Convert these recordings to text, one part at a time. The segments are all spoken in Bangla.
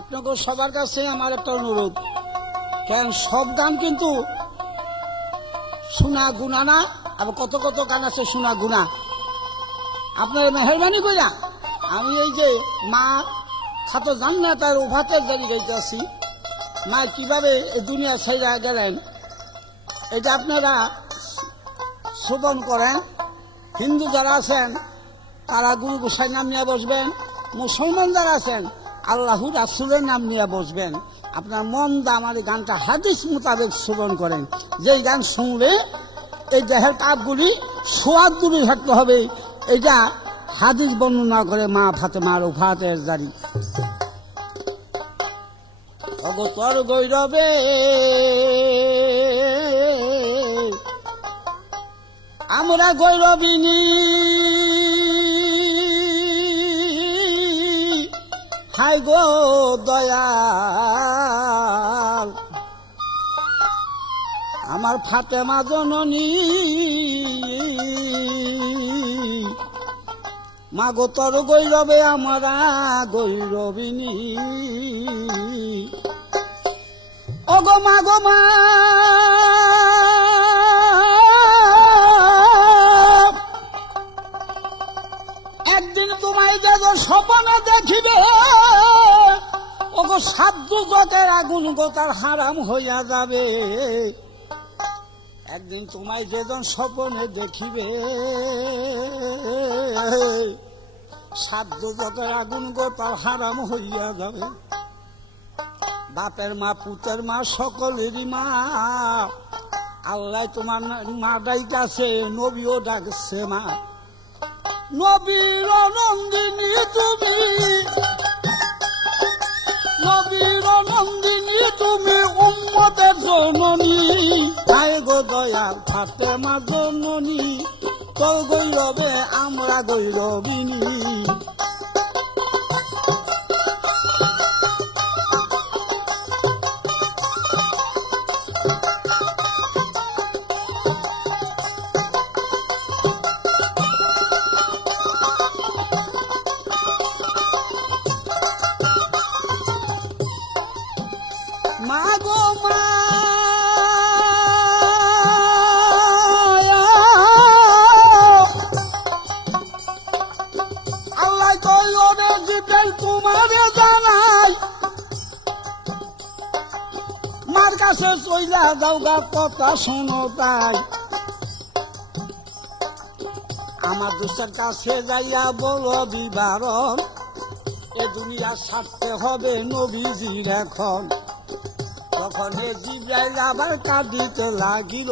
আপনাকে সবার কাছে আমার একটা অনুরোধ, কারণ সব গান কিন্তু শোনা গুণা না, আবার কত কত গান আছে শোনা গুণা। আপনার মেহরবানি কইরা আমি এই যে মা খাতো জান্নাতের উভাতের জারি গাইতে আছি, মা কিভাবে এই দুনিয়া ছেড়ে গেলেন এটা আপনারা শ্রবণ করেন। হিন্দু যারা আছেন তারা গুরু গোসাই নাম নিয়ে বসবেন, মুসলমান যারা আছেন আল্লাহ রাসূলের নাম নিয়ে বসবেন। আপনার মন দা আমার এই গানটা হাদিস মোতাবেক শ্রবণ করেন। যেই গান শুনলে এই দেহের পাপগুলি সোয়াদ দূরে থাকতে হবে, এটা হাদিস বর্ণনা করে মা ফাতেমার উফাতের জারি। অগতর গৈরবে আমরা গৈরবিনী, হাই গো দয়াল আমার ফাতেমা জননী, মা গো তর গৈরবে আমরা গৈরবিনী। ও গো মা গো মা একদিন তোমায় যে স্বপ্নে দেখিবে, ও গো সাধ্য জগতের আগুন গো তার হারাম হইয়া যাবে। একদিন তোমায় যেজন স্বপ্নে দেখিবে, সাধ্য জগতের আগুন গো তার হারাম হইয়া যাবে। বাপের মা পুতের মা সকলেরই মা, আল্লাহ তোমার মা ডাইতাছে, নবীও ডাকছে মা। নবীর নন্দিনী তুমি, নবীর নন্দিনী তুমি উম্মতের জননী, হায় গো দয়াল ফাতেমা জননী, তোর গৈরবে আমরা গৈরবিনী। মা গো মা আল্লাহ কই ওরে জিব্রাইল তোমারে জানাই, মার কাছে চইলা যাও গা কথা শোনো তাই। আমার দোষের কাছে যাইয়া বলো বিবারণ, এ দুনিয়া ছাড়তে হবে নবীজির এখন। তখন জিব্রাইল আবার কাঁদিতে লাগিল,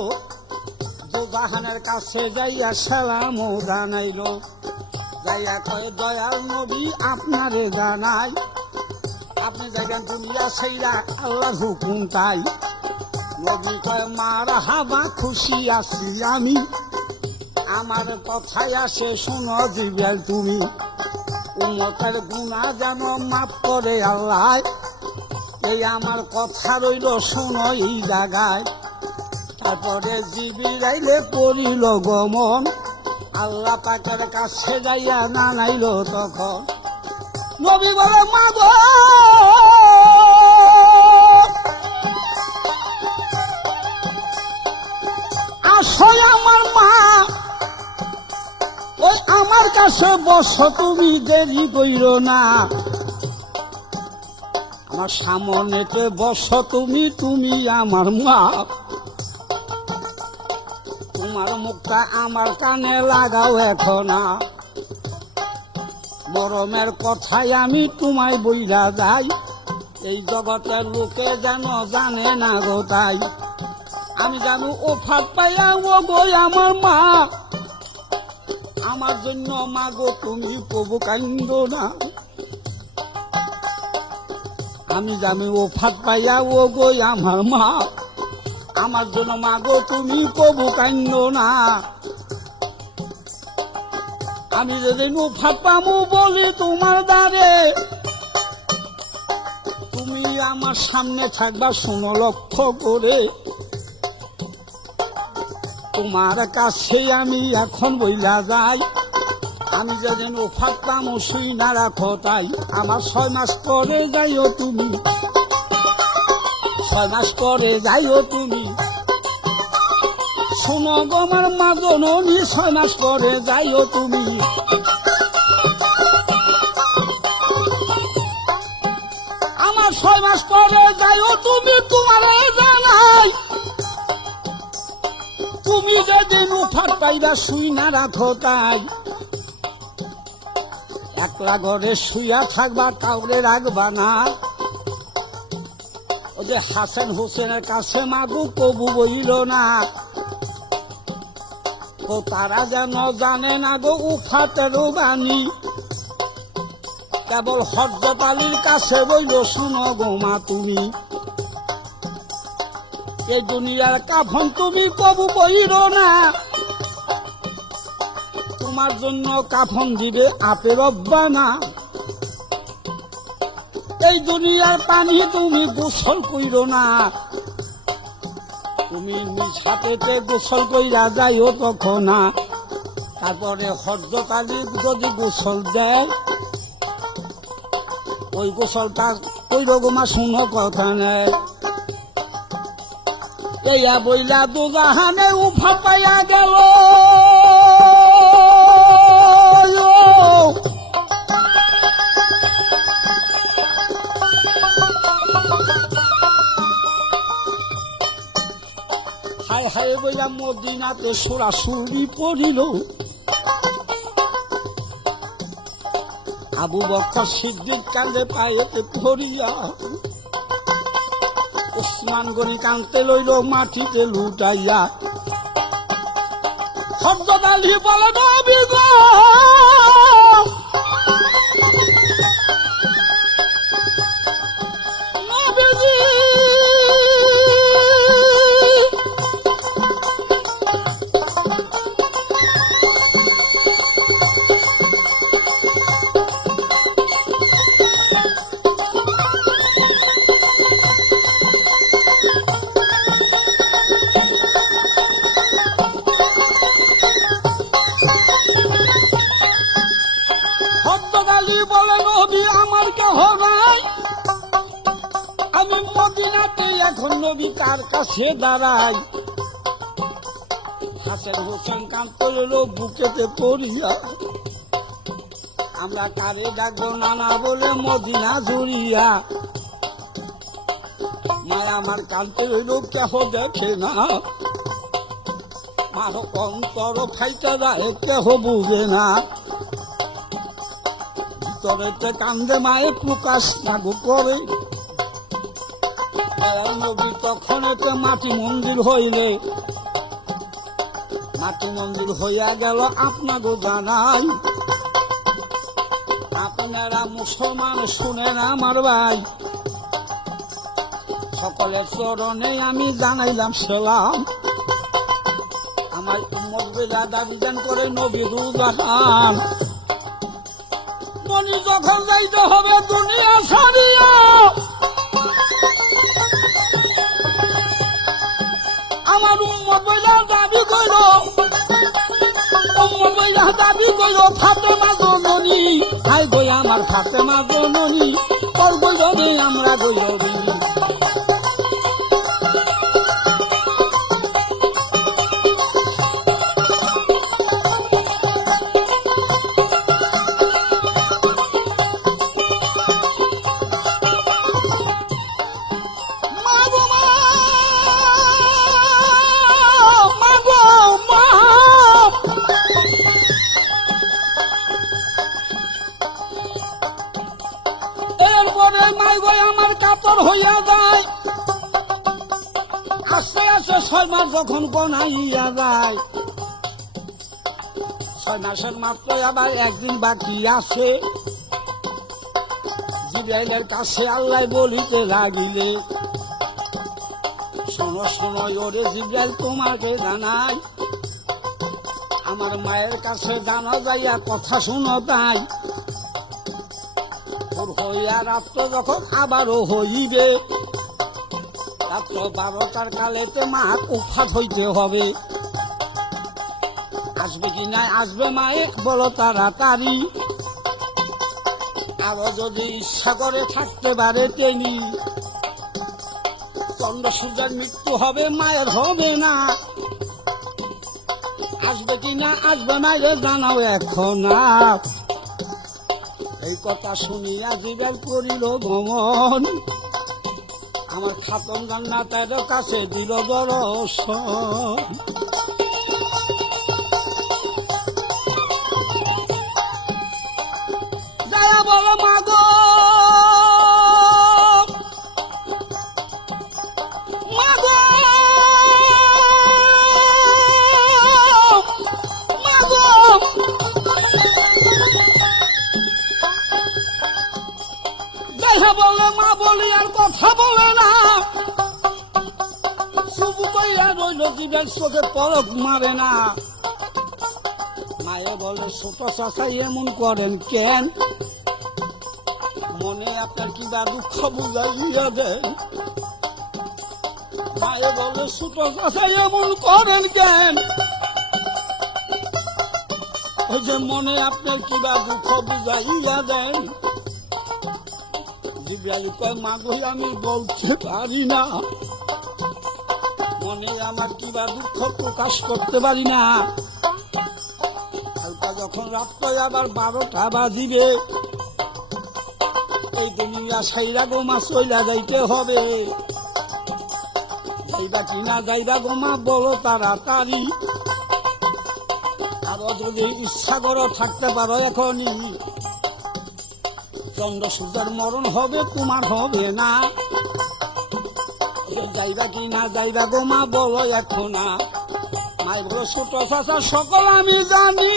দোজাহানের কাছে যাইয়া সালাম জানাইল। যাইয়া কয় দয়াল নবী আপনারে জানাই, আপনি যাইবেন দুনিয়া ছাইরা আল্লাহর হুকুম তাই। নবী কয় মার হাবা খুশি আছি আমি, আমার কথায় আসে শোনো জিব্রাইল তুমি। উম্মতের গুনাহ যেন মাফ করে আল্লাহ, এই আমার কথা রইল শোনো এই জায়গায়। তারপরে জিবরাইলে করিল গমন, আল্লাহ পাকের কাছে যাইয়া জানাইল তখন। নবী বলে মা গো আসো আমার মা, ওই আমার কাছে বসো তুমি, দেরি কইরো না। আমার সামনেতে বসো তুমি, তুমি আমার মা। তোমার মুখটা আমার কানে লাগাও এখন, মরমের কথাই আমি তোমায় বইরা যাই, এই জগতের লোকে যেন জানে না গো তাই। আমি জানো ও ফাঁক পাইয়া ও গো আমার মা, আমার জন্য মা গো তুমি কবু কাইন্দ না। আমি জানি ও ফাঁক পাইয়া ও গো আমার মা, আমার জন্য মা গো তুমি কবু কাইন্দ না। আমি যেদিন ও ফাঁক পামু বলি তোমার দ্বারে, তুমি আমার সামনে থাকবা শোনো লক্ষ্য করে। তোমার কাছে আমি এখন বইলা যাই, আমি যেদিন উফাত পাম শুই না রাখো তাই আমার 6 মাস পরে যাইও তুমি, 6 মাস পরে যাইও তুমি। শোনো গো আমার মা জননী 6 মাস পরে যাইও তুমি। আমার 6 মাস পরে যাইও তুমি, তোমারে জানাই তুমি যেদিন উঠার পাইবা শুই না রাখো তাই। একলা ঘরে শুইয়া থাকবা, কাউরে রাখবা না। ও যে হাসান হোসেনের কাছে মাগু কবু বইল না, ও তারা যেন জানে না গো উফাতেরও বাণী। কেবল হযরত আলীর কাছে বইল শুনো গো মা তুমি। এই দুনিয়ার কাফন তুমি কবু বইল না, তোমার জন্য কাফন দিবে আপে রব্বানা। এই দুনিয়ার পানি তুমি গোসল কইর না, তুমি নিজ হাতেতে গোসল কইরা যাইও তখন না। তারপরে হযরত আলী যদি গোসল দেয়, ওই গোসলটা কইর গো মা শুনো কথা নেই। এইয়া বইলা দুজাহানে উফা পাইয়া গেল। হায় হায় বইলা মদিনাতে সরাসরি পড়িল। আবু বকর সিদ্দিক কান্দে পায়েতে পড়িয়া, ওসমান গনি কানতে লইল মাটিতে লুটাইয়া। হযরত আলী বলে নবী গো নবীজি, বলে নবী আমার কেহ নাই, আমি মদিনাতে এখন নবী কার কাছে দাঁড়াই। হাসান হোসেন কাঁদতে রইল বুকেতে পড়িয়া, আমরা কারে ডাকবো নানা বলে মদিনা জুড়িয়া। মায়া আমার কাঁদতে রইল কেহ দেখে না, মার অন্তর ফাইটা যায় কেহ বুঝে না। ভিতরেতে কান্দে মায়ে প্রকাশ না করে, নবী তখন এতে মাটি মন্দির হইলে, মাটি মন্দির হইয়া গেল আপনাকে জানাই। আপনারা মুসলমান শুনেন আমার ভাই, সকলের চরণে আমি জানাইলাম সালাম। আমার উম্মত বেলা দাবি দান করে নবী রুজান। মনি যখন যাইতে হবে দুনিয়া ছাড়িয়া, আমার উম্মত বেলা দাবি কইল, উম্মত বেলা দাবি কইল ফাতেমা জননী। হাই গই আমার ফাতেমা জননী, তোর গইল রে আমরা গইল রে। এরপরে মাই গই আমার কাতর হইয়া যায়, আস্তে আস্তে 6 মাস যখন গনাইয়া যায়, 6 মাসের মাত্র আবার একদিন বাকি আছে। জিবরাইলের কাছে আল্লাহ বলিতে লাগিলে, শোনো শোনো ওরে জিবরাইল তোমাকে জানাই, আমার মায়ের কাছে জানা যাইয়া কথা শুনো তাই। হইয়া রাত্র যখন আবারও হইবে, রাত্র 12টার কালেতে মা উফাত হইতে হবে। আসবে কি না আসবে মায়ে বলো তাড়াতাড়ি, আরো যদি ইচ্ছা করে থাকতে পারে তেনি, চন্দ্র সূর্যের মৃত্যু হবে মায়ের হবে না, আসবে কি না আসবে মায়ের জানাও এখন না। এই কথা শুনিয়া জিবের করিল ভ্রমণ, আমার খাতন জান্নাতের কাছে দিল দর্শন। যায়া বলো মাগো মাগো মাগো, যাইয়া বলে মা বলি আর কথা বলে না, চুপ কইয়া রইল জীবের চোখে পলক মারে না। মায়ে বলে ছোট চাচাই এমন করেন কেন, মনে আপনার কিবা দুঃখ বুঝাইয়া দেন। মায়ে বলে ছোট চাচাই এমন করেন কেন, ওই যে মনে আপনার কিবা দুঃখ বুঝাইয়া দেন। জিবরাইল কয় মাগো আমি বলতে পারি না, মনে আমার কিবা দুঃখ প্রকাশ করতে পারি না। যখন রাত্রে আবার 12টা বাজিবে, এই দুনিয়া সাইরা গোমা চইলা যাইতে হবে, যাইবা কিনা যাইবা গোমা বলো তাড়াতাড়ি, আরো যদি ইচ্ছা করো থাকতে পারো এখনই, চন্দ্র সূর্যের মরণ হবে তোমার হবে না, যাইবা কিনা যাইবা গোমা বলো এখন না। মাই বলো ছোট চাচা সকল আমি জানি,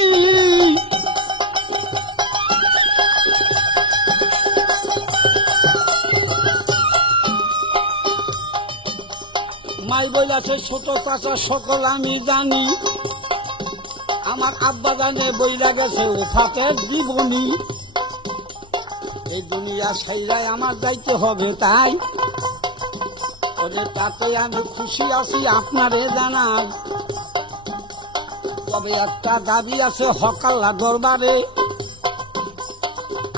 মাই বইলাছে ছোট চাচা সকল আমি জানি, আমার আব্বা জানে বইলা গেছে ওফাতের জীবনী, এই দুনিয়া সাইরায় আমার যাইতে হবে তাই, ওদের তাতে আমি খুশি আছি আপনারে জানাব। তবে একটা দাবি আছে হকাল্লা দরবারে,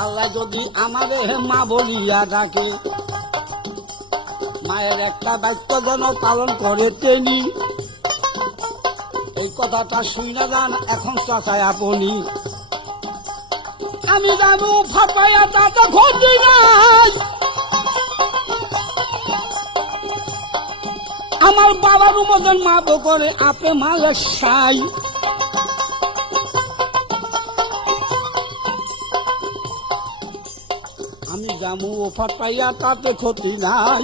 আল্লাহ যদি আমারে মা বলিয়া ডাকে, মায়ের একটা দায়িত্ব যেন পালন করে তেনি, এই কথাটা শুইনা যান এখন চাচায় আপনি। আমি জানু ফাপাইয়া তাতে ক্ষতি নাই, আমার বাবার মতন মা করে আপে মালের সাই, আমি জামু ওফাত পাইয়া তাতে ক্ষতি নাই,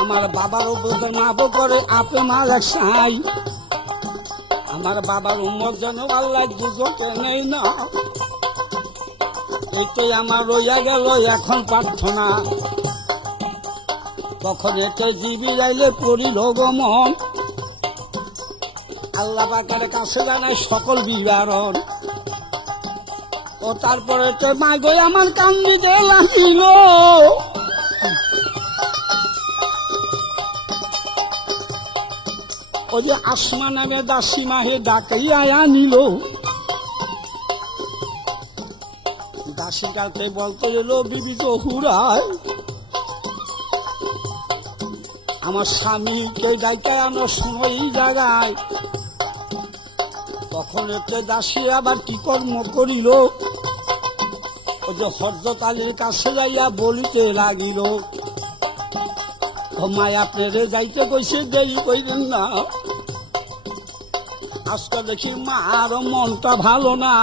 আমার বাবার উপরে মাপ করে আপে মালের সাই, আমার বাবার উম্মত যেন আল্লাহ দুজকে নেই না, এইটাই আমার রইয়া গেল এখন প্রার্থনা। তখন এতে জিবরাইলে করিল গমন, আল্লাহ পাকের কাছে জানাই সকল বিবরণ। ও তারপরে তো মাগো আমার কান্দিতে লাগিল, ও যে আসমা নামে দাসী মাহে ডাকাইয়া আনিল, দাসী কালকে বলতে এলো বিবি জহুরায় আমার স্বামীকে ডাইকায় আমরা সময় জায়গায়। তখন এতে দাসী আবার কি কর্ম করিল, ও যে হযরত আলীর কাছে যাইয়া বলিতে লাগিল, মায়া আপনারে যাইতে কইছে দেরি কইলেন না, আজকে দেখি মার মনটা ভালো না।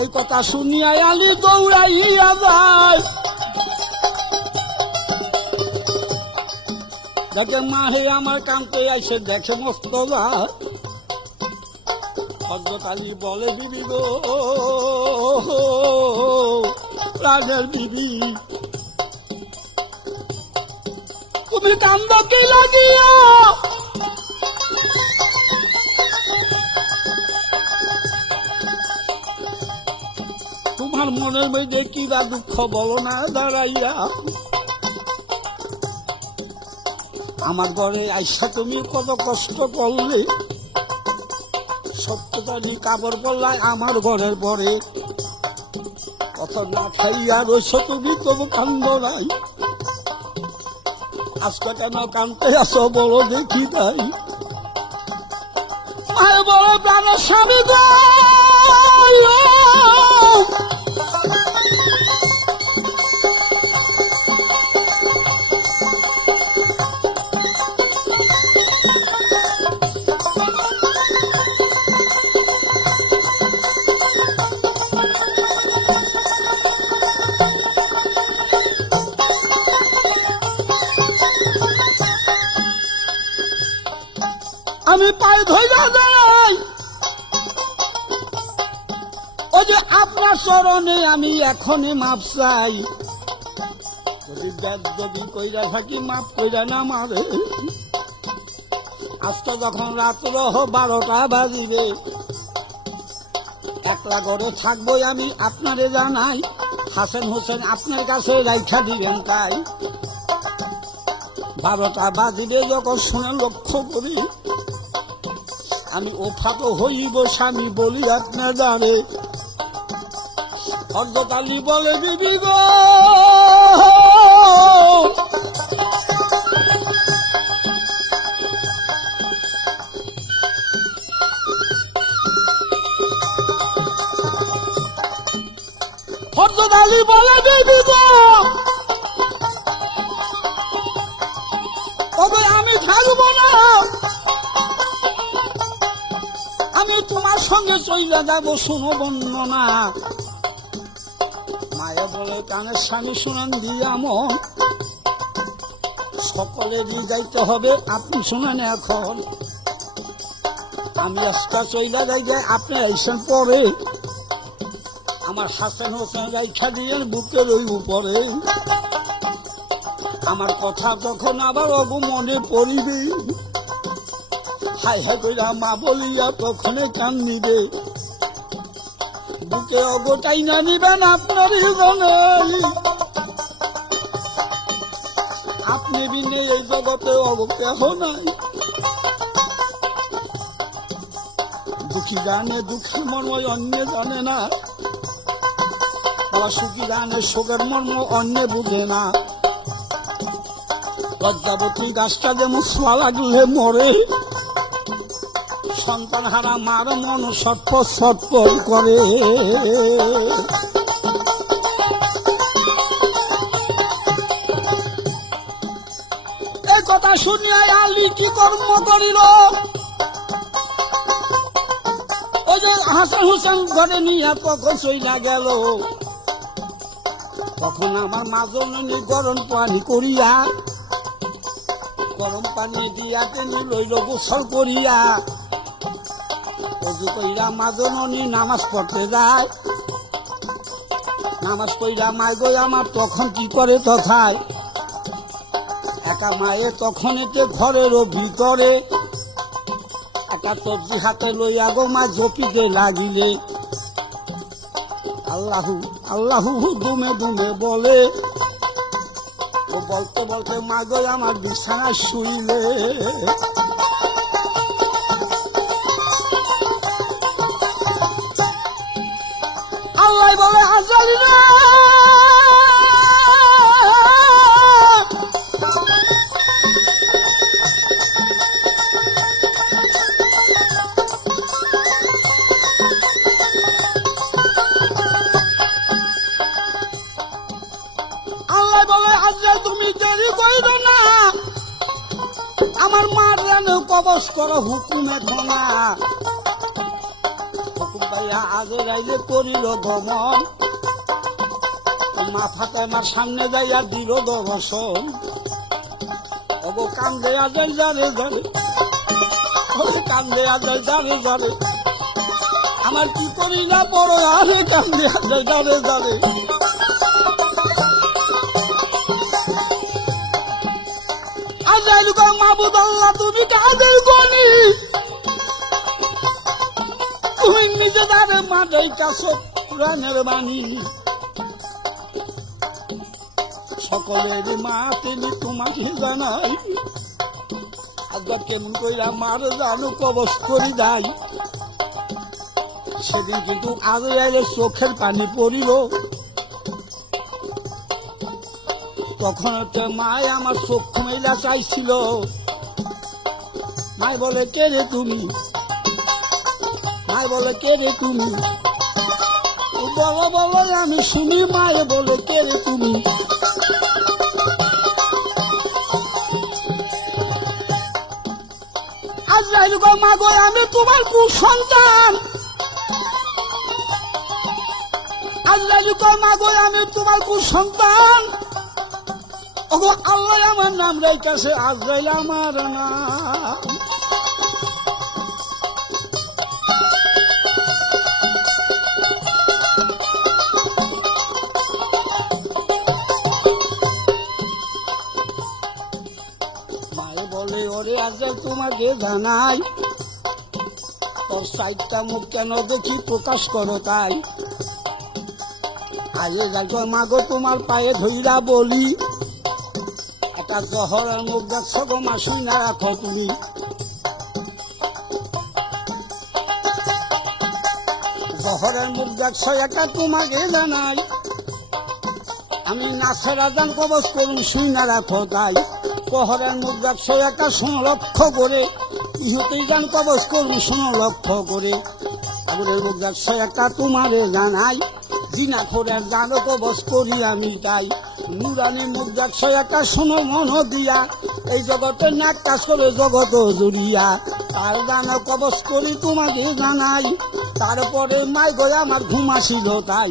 এই কথা শুনিয়া আলী দৌড়াইয়া যায়, দেখে মাহে আমার কানতে আইসে দেখে মস্ত হযরত আলী বলে বিবি গো প্রাণের বিবি, তুমি কান্দ কি লাগিয়া, তোমার মনের মধ্যে কিবা দুঃখ বলো না দাঁড়াইয়া, আমার ঘরে আইসা তুমি কত কষ্ট করলে, সত্য জানি কাপড় পড়লাই আমার ঘরের পরে কত না খাইয়া রইছ তুমি তবু কান্দ নাই আজকে কেন কানতে আসো বলো দেখি তাই মায়ের বড় প্রাণের স্বামী গো আমি পায়ে ধইরা যাই ও যে আপনার চরণে আমি এখনই মাপ চাই যদি বেদবি কইরা থাকি মাপ কইরা না মারে আজকে যখন রাত্র 12টা বাজিবে একলা ঘরে থাকবো আমি আপনারে জানাই হাসেন হোসেন আপনার কাছে রাইখা দিবেন তাই 12টা বাজিবে যখন শুনে লক্ষ্য করি আমি ওফাতো হইব স্বামী বলি আপনার জানে অর্ধকালী বলে দিবি গো অর্ধকালী বলে দিবি গো তবে আমি থাকবো না আমি তোমার সঙ্গে চইলা যাব শুনো বর্ণনা মায়ে বলে কানের স্বামী শুনেন দিয়া মন সকলেরই যাইতে হবে আপনি শুনেন এখন আমি আজকে চইলা যাই যায় আপনি আইসেন পরে আমার হাসেন হোসেন রাইখা দিয়ে বুকের ওই উপরে আমার কথা যখন আবার অগু মনে পড়িবে হাই হাই কইরা মা বলিয়া তখনে কান্দিবে বুকে অগোটাই না নিবেন আপনারই জনে আপনি বিনে এই জগতে অবকেহ নাই দুঃখী গানে দুঃখের মর্ম অন্য জানে না আবার সুখী গানে শোকের মর্ম অন্য বুঝে না লজ্জাবতী গাছটা যে মশলা লাগলে মরে সন্তান হারা মার মন ছটফট ছটফট করে এই কথা শুনিয়া আলী কি কর্ম করিল ওই যে হাসান হুসেন ঘরে নিয়ে তখন চইলা গেল তখন আমার মা জননী গরম পানি করিয়া গরম পানি দিয়া তিনি লইল গোসল করিয়া অজু কইরা মা জননী নামাজ পড়তে যায় নামাজ পড়িয়া মাই গই আমার তখন কি করে তথায় একা মায়ে তখন এতে ঘরেরও ভিতরে একটা সবজি হাতে লইয়া গো মা জপিতে লাগিলে আল্লাহু আল্লাহু দুমে দুমে বলে ও বলতে বলতে মা গই আমার বিছানায় শুইলে আল্লাহ বলে আজালি রে আল্লাহ বলে আজকে তুমি দেরি করবে না আমার মার যেন কবজ করো হুকুম এখন না হুকুম পাইয়া আগে রাইলে করিল দমন মা ফাতে আমার সামনে যাইয়া দিল দর্শন ওগো কান্দে আজাই যারে যারে কান্দে আজাই যারে যারে আমার কি করি না বড় আরে কান্দে আজাই যারে যারে আজাই লুকা মাহবুদ আল্লাহ তুমি কাদের গনি তুমি নিজে দাঁড়ে মাঠে চাষ প্রাণের বাণী সকলের মা তিনি তোমাকে জানাই আজকে কেমন কইরা মার জানো কবচ করি যাই সেদিন কিন্তু আজরাইলের চোখের পানি পড়িল। তখন হচ্ছে মায় আমার চক্ষু মেলা চাইছিল। মায় বলে কে রে তুমি, মায় বলে কে রে তুমি, বলো বলো আমি শুনি। মায়ে বলে কে রে তুমি, আজরাইল গো মা গো আমি তোমার কুসন্তান, আজরাইল গো মা গো আমি তোমার কুসন্তান। ওগো আল্লাহ আমার নাম রেখেছে আজরাইল আমার নাম। মায়ে বলে ওরে আজরাইল তোমাকে জানাই, তোর সাইটটা মুখ কেন দেখি প্রকাশ করো তাই। আজে দেখো মাগো তোমার পায়ে ধইরা বলি, একটা জহরের মুখ দেখছো গো মা শুই না রাখো তুমি। জহরের মুখ দেখছো একটা তোমাকে জানাই, আমি নাচের আজান কবজ করুন শুই না রাখো তাই। প্রহরের মুখ দেখছো একটা শোনো লক্ষ্য করে, ইহুতেই গান কবজ করুন শোনো লক্ষ্য করে। আগুনের মুখ দেখছো একটা তোমারে জানাই, জিনা খোরের জানো কবজ করি আমি তাই। নুরানি মুখ দেখছো একটা শোনো মন দিয়া, এই জগতে নাক কাজ করে জগত জুড়িয়া। তার জানো কবজ করি তোমাকে জানাই। তারপরে মাই গয়ে আমার ঘুম আসিল তাই।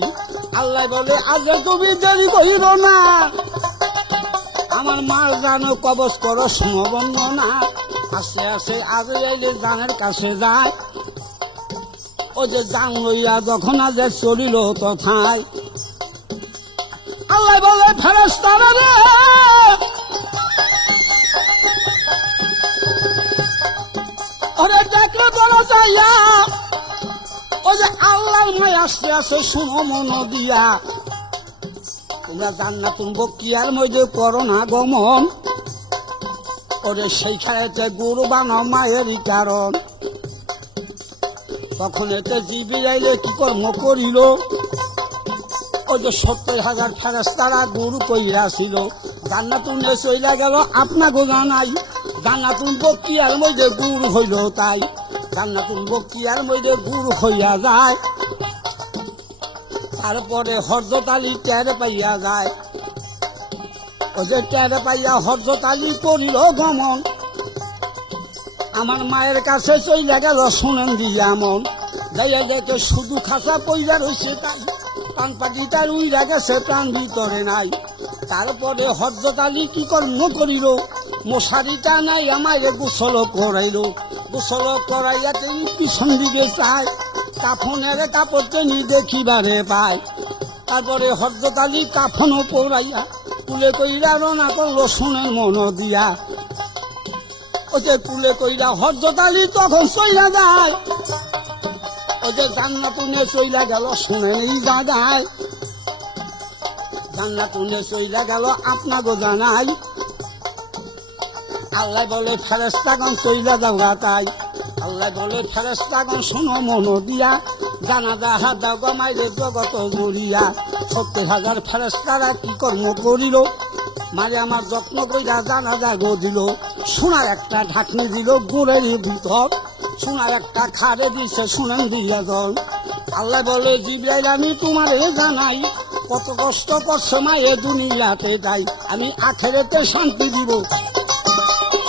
আল্লাহ বলে আজ তুমি দেরি করিব না, আমার মার জানো কবজ করো সমবন্ধ না। আস্তে আস্তে আজরাইলের জানের কাছে যায়, ও যে জান লইয়া যখন আজ চলিল তথায়। আল্লাহ বলে ফেরেশতারা রে, ওরে দেখলে বলা যাইয়া, ও যে আল্লাহর মায় আস্তে আস্তে শুনো মন দিয়া। তোমরা জান্নাতুল বকিয়ার মধ্যে করো না গমন, ওরে সেইখানেতে গরু বানো মায়েরই কারণ। তখন এতে জিবরাইলে কি কর্ম করিল, ওই যে 70,000 ফেরেশতারা গরু কইরা ছিল। জান্নাতুলে চইলা গেল আপনাকে জানাই, জান্নাতুল বকিয়ার মধ্যে গুড় হইল তাই। জান্নাতুল বকিয়ার মধ্যে গুড় হইয়া যায়, তারপরে হযরত আলী টের পাইয়া যায়। ও যে টের পাইয়া হযরত আলী করিল গমন, আমার মায়ের কাছে চইলা গেল শুনেন দিয়া মন। যাইয়া দেখে শুধু খাসা পইরা রয়েছে তাই, পান পাটি তার উইরা গেছে প্রাণ ভিতরে নাই। তারপরে হযরত আলী কি কর্ম করিল, মশারিটা নাই আমায় গোসল করাইল। গোসল করাইয়া তিনি পিছন দিকে চায়, কাফনের কাপড় তিনি দেখিবারে পায়। তারপরে হযরত আলী কাফনও পরাইয়া কুলে কইরা রওনা করলো শুনেন মন দিয়া। ও যে কুলে কইরা হযরত আলী তখন চইলা যায়, ও যে জান্নাতুলে চইলা গেল শুনেন এই জায়গায়। জান্নাতুলে চইলা গেল আপনাকে জানাই। আল্লাহ বলে ফেরেশতাগণ চইলা যাওয়া তাই। আল্লাহ বলে ফেরেশতাগণ শোনো মন দিয়া, জানাজা হাত দাও গমাইলে জগত জড়িয়া। 70,000 ফেরেশতারা কি কর্ম করিল, মারে আমার যত্ন কইরা জানাজা গো দিল। সোনার একটা ঢাকনি দিল গুড়ের ভিতর, সোনার একটা খাড়ে দিছে শুনেন দিয়া জল। আল্লাহ বলে জিবরাইল আমি তোমারে জানাই, কত কষ্ট করছে মায়ে দুনিয়াতে তাই। আমি আখেরাতে শান্তি দিব,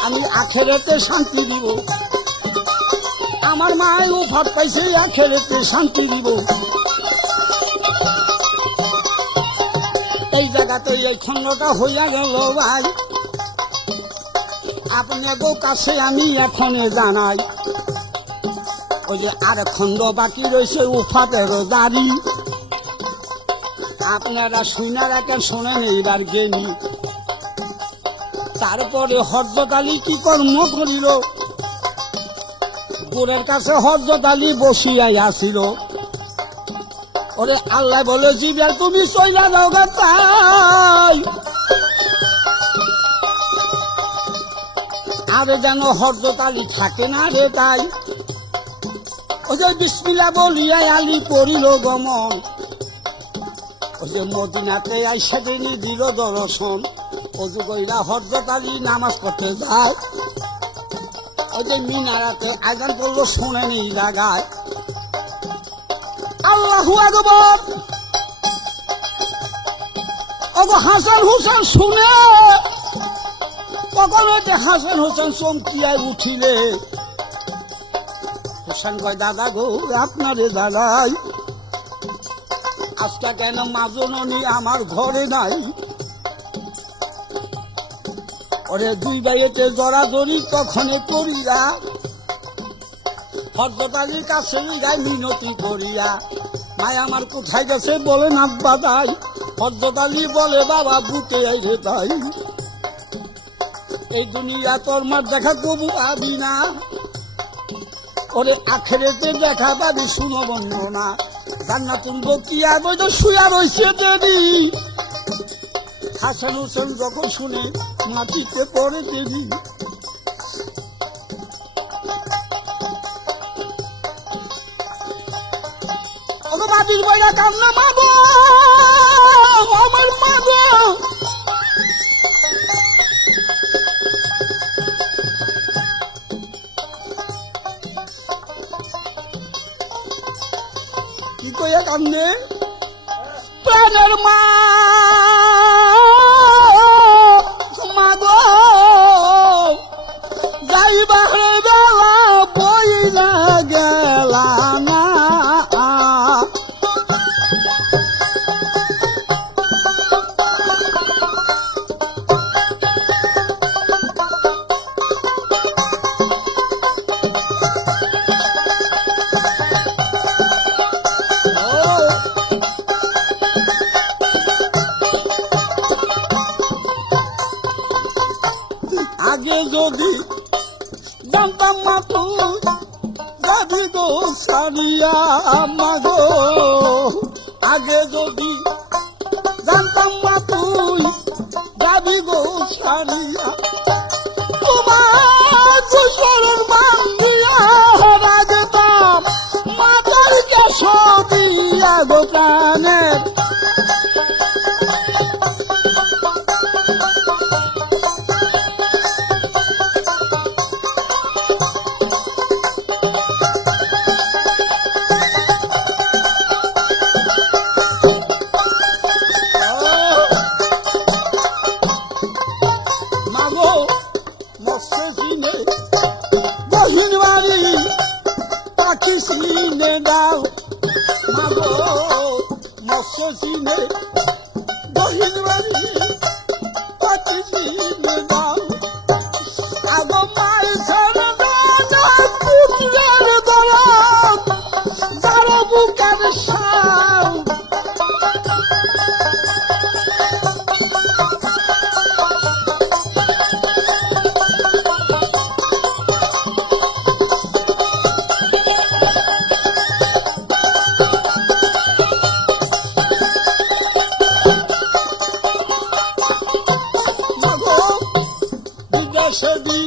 আমি আখেরাতে শান্তি দিব। আমার মায় উফাত পাইছে আখেরাতে শান্তি দিব। এই জায়গাতে এই খণ্ডটা হইয়া গেল ভাই, আপনাদের কাছে আমি এখনে জানাই। ওই যে আর খণ্ড বাকি রয়েছে উফাতের জারি, আপনারা শুনে রাখেন শোনেন এইবার জ্ঞানী। তারপরে হযরত আলী কি কর্ম করিল, গোরের কাছে হযরত আলী বসিয়াই আসিল। ওরে আল্লাহ বলে জিবরাইল তুমি চইলা যাও গা তাই, আরে যেন হযরত আলী থাকে না রে তাই। ওই যে বিসমিল্লাহ বলিয়া আলী পড়িল গমন, ওই যে মদিনাতে আইসা দিনই দিল দর্শন, অজু কইরা হযরত আলী নামাজ পড়তে যায়, ওই যে মিনারাতে আযান পড়লো শোনেন এই জায়গায় আল্লাহু আকবার। ওগো হাসান হুসেন শুনে তখন ওই যে হাসান হোসেন চমকিয়ায় উঠিলে, হোসেন কয় দাদা গো আপনারে দাদাই আজকে কেন মা জননী আমার ঘরে নাই? ওরে দুই ভাইয়েতে জড়াজড়ি তখনে করিয়া হযরত আলীর কাছে যাই মিনতি করিয়া, মায় আমার কোথায় গেছে বলেন আব্বা তাই। হযরত আলী বলে বাবা বুকে আইরে তাই, এই দুনিয়া তোর মার দেখা কবু পাবি না, ওরে আখেরেতে দেখা পাবি শুনো বর্ণনা, জান্নাতুল বকিয়া বইতো শুয়া রইছে দেবী। হাসান হোসেন যখন শুনে মাটিতে পড়ে দেবী। ওগো বাবির বইরা কান্না মাগো আমার মাগো, কি কইয়া কান্দে প্রাণের মা মাগো, যাইবার বেলা বইলা গেলা না, আগে যদি জানতাম মা তুই যাবি গো সারিয়া মাগো, আগে যদি জানতাম মা তুই যাবি গো সারিয়া, তোমার দুশরের মান দিয়া রাগতাম মাথার কেশ দিয়া গো প্রাণের। সিনে দাও মাগো মৎস্য সিনে দহিন বাড়ি পাখি সিনে দাও, আগো মায়ের ছেড়ে পুত্রের দরদ যারা বুকের সাও, সেদি